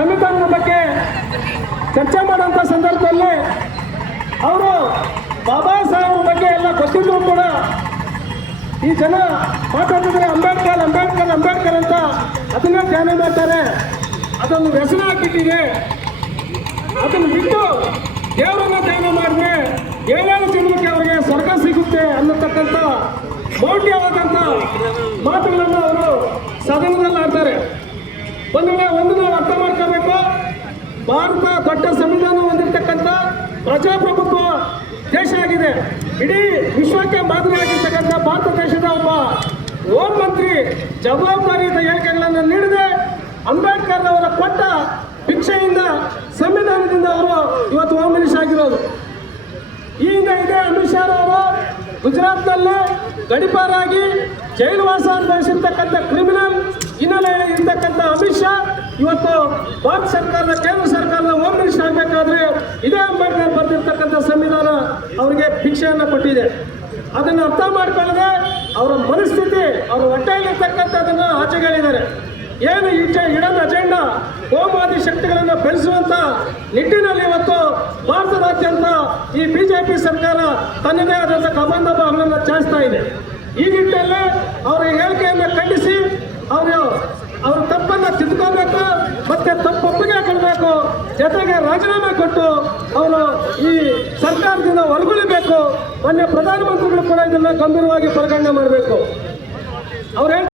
ಸಂವಿಧಾನದ ಬಗ್ಗೆ ಚರ್ಚೆ ಮಾಡುವಂಥ ಸಂದರ್ಭದಲ್ಲಿ ಅವರು ಬಾಬಾ ಸಾಹೇಬ್ ಬಗ್ಗೆ ಎಲ್ಲ ಗೊತ್ತಿದ್ರು ಕೂಡ ಈ ಜನ ಮಾತಾಡಿದ್ರೆ ಅಂಬೇಡ್ಕರ್ ಅಂಬೇಡ್ಕರ್ ಅಂಬೇಡ್ಕರ್ ಅಂತ ಅದನ್ನೇ ಧ್ಯಾನ ಮಾಡ್ತಾರೆ. ಅದನ್ನು ವ್ಯಸನ ಹಾಕಿಟ್ಟಿದೆ. ಅದನ್ನು ಬಿಟ್ಟು ದೇವರನ್ನ ಧ್ಯಾನ ಮಾಡಿದ್ರೆ 7 ಜನ್ಮಕ್ಕೆ ಅವರಿಗೆ ಸ್ವರ್ಗ ಸಿಗುತ್ತೆ ಅನ್ನತಕ್ಕಂಥ ಮೌಢ್ಯವಾದಂಥ ಮಾತುಗಳನ್ನು ಅವರು ಸದನದಲ್ಲಿ ಆಡ್ತಾರೆ. ಒಂದು ನಾವು ಅರ್ಥ ಮಾಡ್ಕೋಬೇಕು, ಭಾರತ ದೊಡ್ಡ ಸಂವಿಧಾನ ಹೊಂದಿರತಕ್ಕಂಥ ಪ್ರಜಾಪ್ರಭುತ್ವ ದೇಶ ಆಗಿದೆ. ಇಡೀ ವಿಶ್ವಕ್ಕೆ ಮಾದರಿಯಾಗಿರ್ತಕ್ಕಂಥ ಭಾರತ ದೇಶದ ಒಬ್ಬ ಹೋಮ್ ಮಂತ್ರಿ ಜವಾಬ್ದಾರಿಯುತ ಹೇಳಿಕೆಗಳನ್ನು ನೀಡದೆ ಅಂಬೇಡ್ಕರ್ ಅವರ ಕೊಟ್ಟ ಭಿಕ್ಷೆಯಿಂದ ಸಂವಿಧಾನದಿಂದ ಅವರು ಇವತ್ತು ಹೋಮ್ ಮಿನಿಸ್ಟರ್ ಆಗಿರೋದು. ಈಗ ಇದೇ ಅಮಿತ್ ಶಾ ಅವರು ಗುಜರಾತ್ನಲ್ಲಿ ಗಡಿಪಾರಾಗಿ ಜೈಲು ವಾಸ ಅನುಭವಿಸಿರ್ತಕ್ಕಂಥ ಕ್ರಿಮಿನಲ್ ಹಿನ್ನೆಲೆ ಇರ್ತಕ್ಕಂಥ ಅಮಿತ್ ಶಾ ಇವತ್ತು ಭಾರತ ಸರ್ಕಾರದ ಕೇಂದ್ರ ಸರ್ಕಾರದ ಹೋಮ್ ಮಿನಿಸ್ಟರ್ ಆಗಬೇಕಾದ್ರೆ ಇದೇ ಅಂಬೇಡ್ಕರ್ ಬರೆದಿರ್ತಕ್ಕಂಥ ಸಂವಿಧಾನ ಅವರಿಗೆ ಭಿಕ್ಷೆಯನ್ನು ಕೊಟ್ಟಿದೆ. ಅದನ್ನು ಅರ್ಥ ಮಾಡ್ಕೊಳ್ಳದೆ ಅವರ ಮನಸ್ಥಿತಿ ಅವರ ಹೊಟ್ಟೆಯಲ್ಲಿರ್ತಕ್ಕಂಥದ್ದನ್ನು ಆಚೆಗಳಿದ್ದಾರೆ. ಏನು ಇಡನ್ ಅಜೆಂಡಾ ಕೋಮುವಾದಿ ಶಕ್ತಿಗಳನ್ನು ಬೆಳೆಸುವಂತ ನಿಟ್ಟಿನಲ್ಲಿ ಇವತ್ತು ಭಾರತದಾದ್ಯಂತ ಈ ಬಿಜೆಪಿ ಸರ್ಕಾರ ತನ್ನದೇ ಆದಂಥ ಕಬಂಧ ಭಾಗಗಳನ್ನು ಚಾಚ್ತಾ ಇದೆ. ಈ ನಿಟ್ಟಿನಲ್ಲಿ ಅವರ ಹೇಳಿಕೆಯನ್ನು ಖಂಡಿಸಿ ಅವರ ತಪ್ಪನ್ನು ತಿದ್ದುಕೋಬೇಕು, ಮತ್ತೆ ತಪ್ಪೊಪ್ಪಿಗೆ ಕೊಡಬೇಕು, ಜೊತೆಗೆ ರಾಜೀನಾಮೆ ಕೊಟ್ಟು ಅವರು ಈ ಸರ್ಕಾರದಿಂದ ಹೊರಗುಳಿಬೇಕು. ಮೊನ್ನೆ ಪ್ರಧಾನಮಂತ್ರಿಗಳು ಕೂಡ ಇದನ್ನು ಗಂಭೀರವಾಗಿ ಪರಿಗಣನೆ ಮಾಡಬೇಕು. ಅವ್ರು